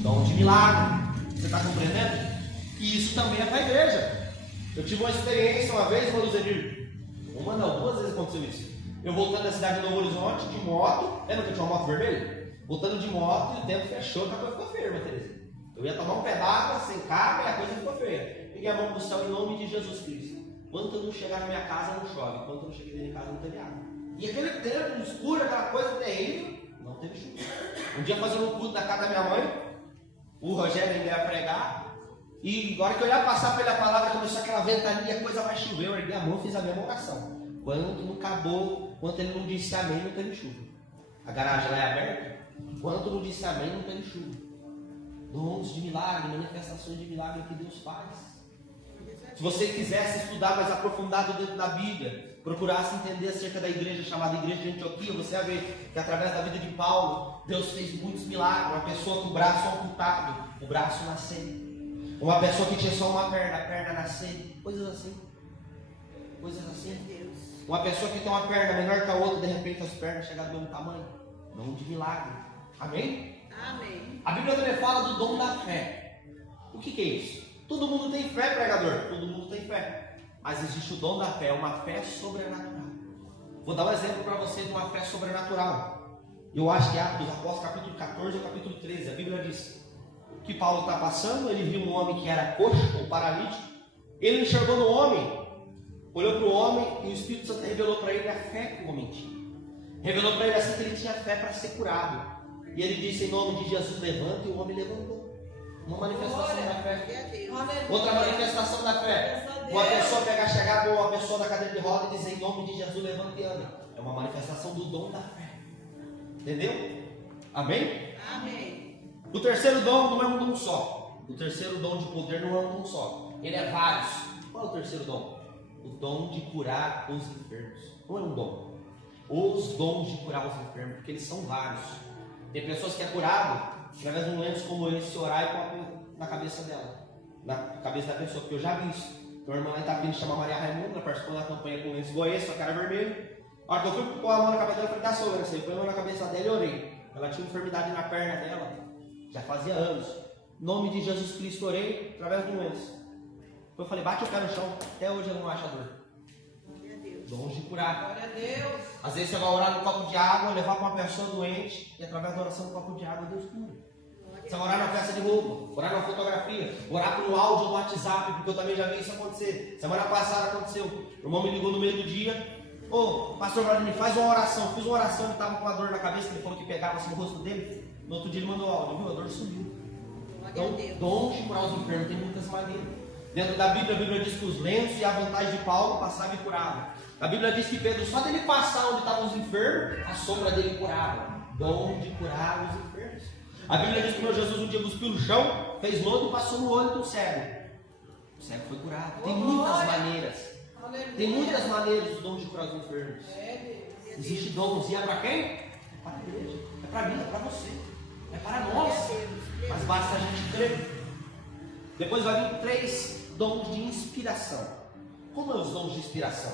Dom de milagre. Você está compreendendo? E isso também é para a igreja. Eu tive uma experiência uma vez, Luzemir. Uma não, 2 vezes aconteceu isso. Eu voltando da cidade de Novo Horizonte de moto. Lembra que eu tinha uma moto vermelha? Voltando de moto e o tempo fechou, que a coisa ficou feia, minha Teresa. Eu ia tomar um pé d'água, sem carro, e a coisa ficou feia. Peguei a mão do céu em nome de Jesus Cristo. Quando eu não chegar na minha casa, não chove. Quando eu não cheguei dentro de casa, não teve água. E aquele tempo escuro, aquela coisa terrível, não teve chuva. Um dia fazendo um culto na casa da minha mãe, o Rogério ainda ia pregar. E agora que eu ia passar pela palavra, começou aquela ventania, a coisa vai chover. Eu erguei a mão e fiz a mesma oração. Quando não acabou, quando ele não disse amém, não teve chuva. A garagem lá é aberta. Quando não disse amém, não teve chuva. Dons de milagre, manifestações de milagre que Deus faz. Se você quisesse estudar mais aprofundado dentro da Bíblia, procurasse entender acerca da igreja chamada Igreja de Antioquia, você vai ver que através da vida de Paulo, Deus fez muitos milagres. Uma pessoa com o braço amputado, o braço nascendo. Uma pessoa que tinha só uma perna, a perna nascendo. Coisas assim. Coisas assim. Uma pessoa que tem uma perna menor que a outra, de repente as pernas chegam do mesmo tamanho. Dom de milagre. Amém? Amém. A Bíblia também fala do dom da fé. O que é isso? Todo mundo tem fé, pregador. Todo mundo tem fé. Mas existe o dom da fé, uma fé sobrenatural. Vou dar um exemplo para você de uma fé sobrenatural. Eu acho que é Atos dos Apóstolos, capítulo 14 ou capítulo 13. A Bíblia diz que Paulo está passando, ele viu um homem que era coxo ou paralítico. Ele enxergou no homem, olhou para o homem e o Espírito Santo revelou para ele a fé que o homem tinha. Revelou para ele assim que ele tinha fé para ser curado. E ele disse em nome de Jesus, levanta, e o homem levantou. Uma manifestação da fé. Glória a Deus. Aleluia. Outra manifestação da fé. Uma pessoa chegar para uma pessoa na cadeira de roda e dizer em nome de Jesus, levanta e anda. É uma manifestação do dom da fé. Entendeu? Amém? Amém. O terceiro dom não é um dom só. O terceiro dom de poder não é um dom só. Ele é vários. Qual é o terceiro dom? O dom de curar os enfermos. Não é um dom. Os dons de curar os enfermos, porque eles são vários. Tem pessoas que é curado através de um lenço como esse, orar e pôr na cabeça dela, na cabeça da pessoa, porque eu já vi isso. Tem uma irmã lá em Itapina, chama Maria Raimunda, participou da campanha com um lenço igual esse, com a cara vermelha. A hora que eu fui pôr a mão na cabeça dela, eu falei, dá seu lenço aí, põe a mão na cabeça dela e orei. Ela tinha enfermidade na perna dela, já fazia anos. Em nome de Jesus Cristo, orei através de um lenço. Eu falei, bate o pé no chão, até hoje ela não acha dor. Glória a Deus. Dons de curar. Glória a Deus. Às vezes você vai orar no copo de água, levar para uma pessoa doente, e através da oração no copo de água, Deus cura. Você vai orar na peça de roupa, orar na fotografia, orar por um áudio no WhatsApp, porque eu também já vi isso acontecer. Semana passada aconteceu. O irmão me ligou no meio do dia. Ô, pastor Vladimir, faz uma oração. Fiz uma oração, ele estava com uma dor na cabeça, ele falou que pegava assim, no rosto dele. No outro dia ele mandou áudio, viu? A dor sumiu. Glória a Então, Deus. dons de curar os enfermos tem muitas maneiras. Dentro da Bíblia, a Bíblia diz que os lenços e a vantagem de Paulo passava e curava. A Bíblia diz que Pedro, só dele passar onde estavam os enfermos, a sombra dele curava. Dom de curar os enfermos. A Bíblia diz que o meu Jesus um dia cuspiu no chão, fez lodo e passou no olho do cego. O cego foi curado. Tem muitas maneiras. Aleluia. Tem muitas maneiras do dom de curar os enfermos. É Deus. Existe dons, e é para quem? É para a igreja. É para mim, é para você. É para Glória nós. a Deus. Mas basta a gente crer. Depois vai vir 3 dons de inspiração. Como são os dons de inspiração?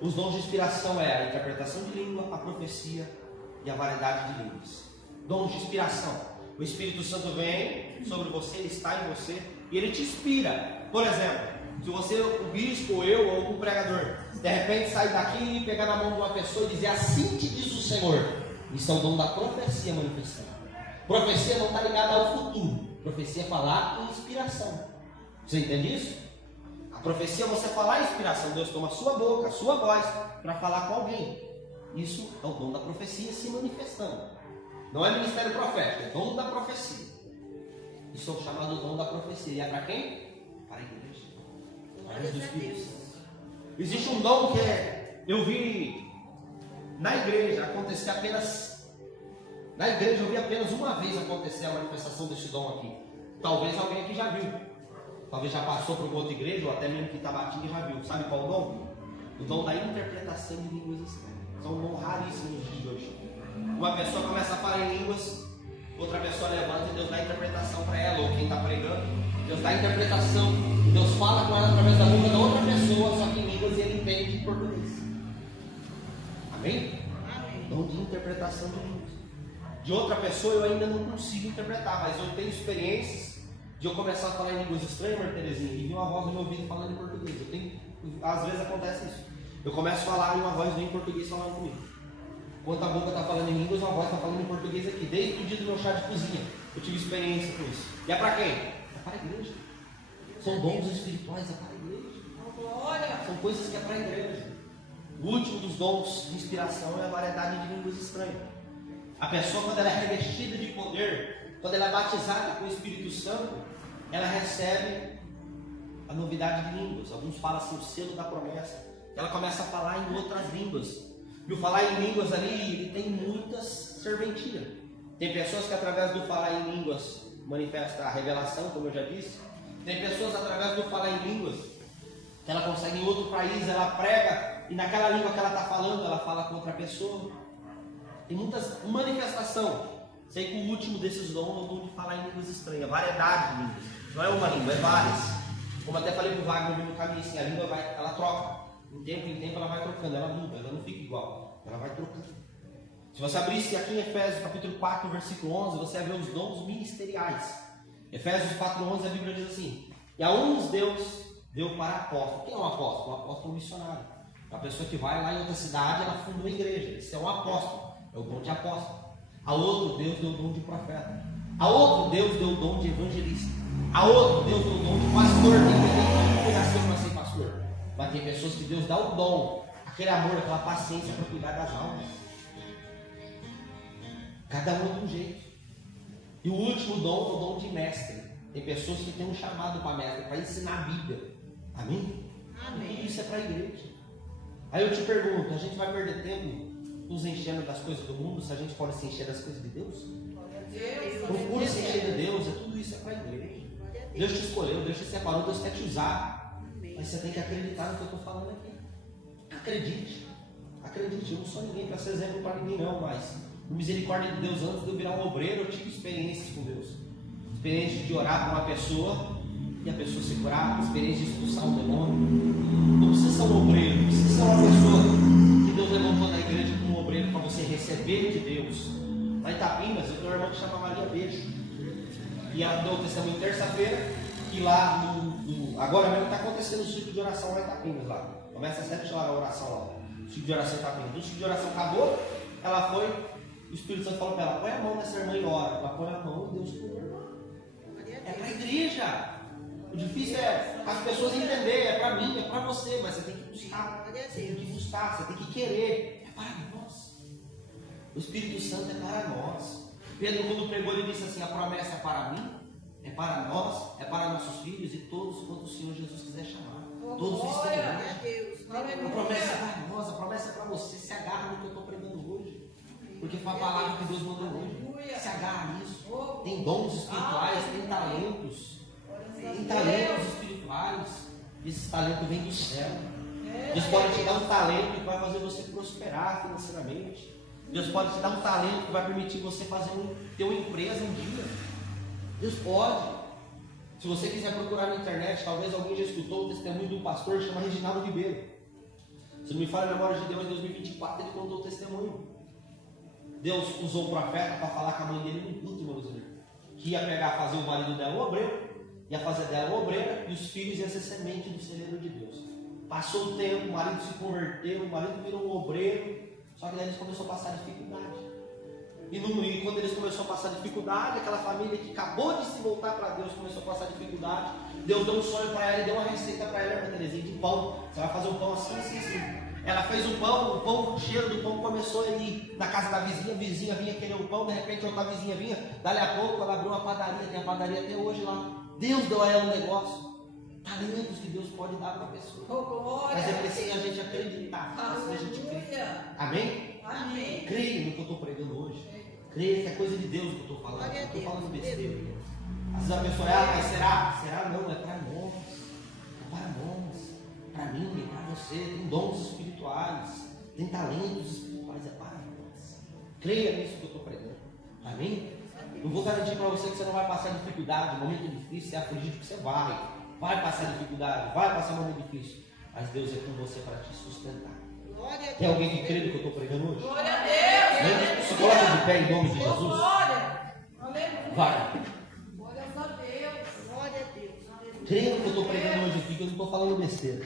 Os dons de inspiração é a interpretação de língua, a profecia e a variedade de línguas. Dons de inspiração. O Espírito Santo vem sobre você, ele está em você e ele te inspira. Por exemplo, se você, o bispo, ou eu, ou algum pregador, de repente sair daqui e pegar na mão de uma pessoa e dizer assim te diz o Senhor. Isso é o dom da profecia manifestando. Profecia não está ligada ao futuro. Profecia é falar em inspiração. Você entende isso? A profecia é você falar em inspiração. Deus toma a sua boca, a sua voz para falar com alguém. Isso é o dom da profecia se manifestando. Não é ministério profético, é dom da profecia. Isso é o chamado dom da profecia. E é para quem? Para a igreja. Glória a Deus. Existe um dom que eu vi na igreja acontecer apenas. Na igreja eu vi apenas uma vez acontecer a manifestação desse dom aqui. Talvez alguém aqui já viu. Talvez já passou para uma outra igreja, ou até mesmo que Tabatinga já viu. Sabe qual é o dom? O dom da interpretação de línguas estranhas. É um dom raríssimo nos dias de hoje. Uma pessoa começa a falar em línguas, outra pessoa levanta e Deus dá interpretação para ela, ou quem está pregando, Deus dá interpretação, Deus fala com ela através da boca da outra pessoa, só que em línguas e ele entende em português. Amém? Amém. Dom de interpretação de línguas. De outra pessoa eu ainda não consigo interpretar, mas eu tenho experiências de eu começar a falar em línguas estranhas, Maria Terezinha, e vir uma voz no meu ouvido falando em português. Às vezes acontece isso. Eu começo a falar e uma voz vem em português falando comigo. Enquanto a boca está falando em línguas, uma voz está falando em português aqui. Desde o dia do meu chá de cozinha, eu tive experiência com isso. E é para quem? É para a igreja. São dons espirituais, é para a igreja. Glória. São coisas que é para a igreja. O último dos dons de inspiração é a variedade de línguas estranhas. A pessoa, quando ela é revestida de poder, quando ela é batizada com o Espírito Santo, ela recebe a novidade de línguas. Alguns falam assim, o selo da promessa. Ela começa a falar em outras línguas. E o falar em línguas ali, ele tem muitas serventias. Tem pessoas que através do falar em línguas manifesta a revelação, como eu já disse. Tem pessoas através do falar em línguas que ela consegue em outro país, ela prega e naquela língua que ela está falando, ela fala com outra pessoa. Tem muitas manifestações. Sei que o último desses dons é o dom de falar em línguas estranhas, variedade de línguas. Não é uma língua, é várias. Como até falei para o Wagner no caminho, assim, a língua ela troca. em tempo ela vai trocando, ela muda, ela não fica igual, ela vai trocando. Se você abrisse aqui em Efésios capítulo 4, versículo 11, você vai ver os dons ministeriais. Efésios 4:11, a Bíblia diz assim: e a uns Deus deu para apóstolo. Quem é um apóstolo? Um apóstolo missionário. Uma pessoa que vai lá em outra cidade, ela funda uma igreja. Esse é um apóstolo, é o dom de apóstolo. A outro Deus deu o dom de profeta. A outro Deus deu o dom de evangelista. A outro Deus deu o dom de pastor. Tem gente que nasceu para ser pastor, mas tem pessoas que Deus dá o dom, aquele amor, aquela paciência para cuidar das almas. Cada um de um jeito. E o último dom é o dom de mestre. Tem pessoas que têm um chamado para mestre, para ensinar a Bíblia. Amém? Amém. Tudo isso é para a igreja. Aí eu te pergunto, a gente vai perder tempo nos enchendo das coisas do mundo, se a gente pode se encher das coisas de Deus? Procure se encher de Deus, tudo isso é para a igreja. Deus te escolheu, Deus te separou, Deus quer te usar. Mas você tem que acreditar no que eu estou falando aqui. Acredite. Acredite, eu não sou ninguém para ser exemplo para ninguém não, mas por misericórdia de Deus, antes de eu virar um obreiro, eu tive experiências com Deus. Experiência de orar para uma pessoa e a pessoa se curar, experiência de expulsar um demônio. Não precisa ser um obreiro, não precisa ser uma pessoa que Deus levantou na igreja como um obreiro para você receber de Deus. Lá em Itapimbas, eu tenho uma irmã que chama Maria Beijo. E ela deu o testemunho terça-feira, que lá agora mesmo está acontecendo o ciclo de oração lá em Itapimbas. Lá. Começa às 7 horas a oração lá. O ciclo de oração em Itapimbas. O ciclo de oração acabou, ela foi, o Espírito Santo falou para ela: põe a mão nessa irmã e ora. Ela põe a mão e Deus curou a irmã. É para a igreja. O difícil é as pessoas entenderem, é para mim, é para você, mas você tem que buscar. Você tem que buscar, você tem que querer. É para nós. O Espírito Santo é para nós. Pedro, quando pregou, ele disse assim: a promessa é para mim, é para nós, é para nossos filhos e todos quanto o Senhor Jesus quiser chamar. Todos os que estão. A promessa é para nós, a promessa é para você. Se agarra no que eu estou pregando hoje. Porque foi a palavra que Deus mandou hoje. Se agarra nisso. Tem dons espirituais, tem talentos. Tem talentos espirituais. Esses talentos vêm do céu. Deus pode te dar um talento que vai fazer você prosperar financeiramente. Deus pode te dar um talento que vai permitir você ter uma empresa um dia. Deus pode. Se você quiser procurar na internet, talvez alguém já escutou o testemunho de um pastor chamado Reginaldo Ribeiro. Se não me falha a memória de Deus, em 2024 ele contou o testemunho. Deus usou o profeta para falar com a mãe dele no último ano, que ia fazer o marido dela um obreiro, ia fazer dela uma obreira, e os filhos iam ser semente do celeiro de Deus. Passou o tempo, o marido se converteu, o marido virou um obreiro, só que daí eles começaram a passar dificuldade. E quando eles começaram a passar dificuldade, aquela família que acabou de se voltar para Deus começou a passar dificuldade. Deus deu um sonho para ela e deu uma receita para ela, irmã Terezinha, de pão. Você vai fazer um pão assim, assim, assim. Ela fez o pão, o cheiro do pão começou a ir na casa da vizinha, a vizinha vinha querer o pão, de repente outra vizinha vinha, dali a pouco ela abriu uma padaria, tem a padaria até hoje lá. Deus deu a ela um negócio. Talentos que Deus pode dar para a pessoa. Mas é preciso a gente acreditar, a gente crer. Amém? Amém. Creia no que eu estou pregando hoje. Creia que é coisa de Deus que eu estou falando. Eu estou falando besteira. Às vezes a pessoa mas será? Será não, é para nós. É para nós. Para mim, é para você. Tem dons espirituais. Tem talentos espirituais. É para nós. Creia nisso que eu estou pregando. Amém? Não vou garantir para você que você não vai passar dificuldade, momento difícil, você é afligido que você vai passar dificuldade, vai passar momento difícil, mas Deus é com você para te sustentar. Tem alguém que crê no que eu estou pregando hoje? Glória a Deus! Se coloca de pé em nome de Jesus. Glória! Aleluia! Vai. Glória a Deus! Glória a Deus. Creia no que eu estou pregando hoje aqui, que eu não estou falando besteira.